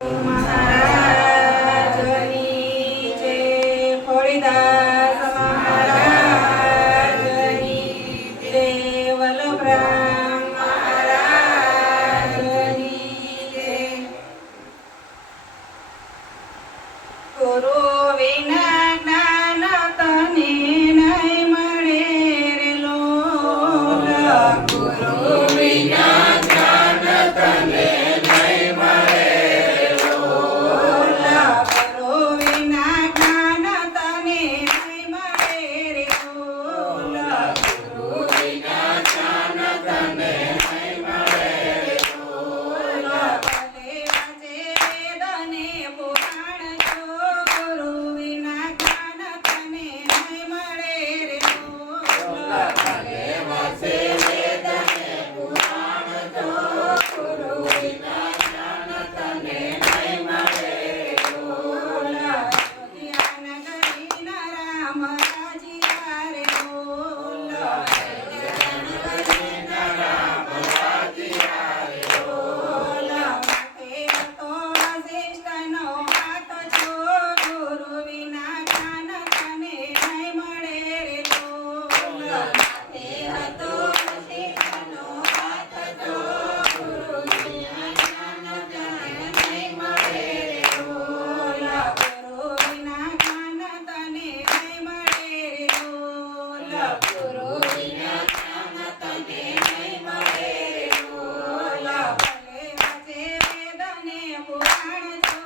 મહારાજની જય. ખોડીદાસ મહારાજની જય. વલ્લભરામ મહારાજની જય. ગુરુ વિના જ્ઞાન તને નહીં મળે રે લોલ. ગુરુ વિના જ્ઞાન તને નહીં મળે રે લોલ. ગુરુ વિના જ્ઞાન તને નહીં મળે રે લોલ. ગુરુ વિના જ્ઞાન તને નહીં મળે રે લોલ. ભલે વાંચે વેદ ને પુરાણ જો, ગુરુ વિના જ્ઞાન તને નહીં મળે રે લોલ. ભલે વાંચે વેદ ને પુરાણ જો, ગુરુ વિના જ્ઞાન તને નહીં મળે રે લોલ. અયોધ્યા નગરીના રામ રાજીયા રે લોલ. અયોધ્યા નગરીના રામ રાજીયા રે લોલ. માથે હતો વસિષ્ઠનો હાથ જો, ગુરુ વિના જ્ઞાન તને નહીં મળે રે લોલ. માથે હતો વસિષ્ઠનો હાથ જો, ગુરુ વિના જ્ઞાન તને નહીં મળે રે લોલ. ગુરુ વિના જ્ઞાન તને નહીં મળે રે લોલ. ગુરુ વિના જ્ઞાન તને નહીં મળે રે લોલ. ભલે વાંચે વેદ ને પુરાણ જો,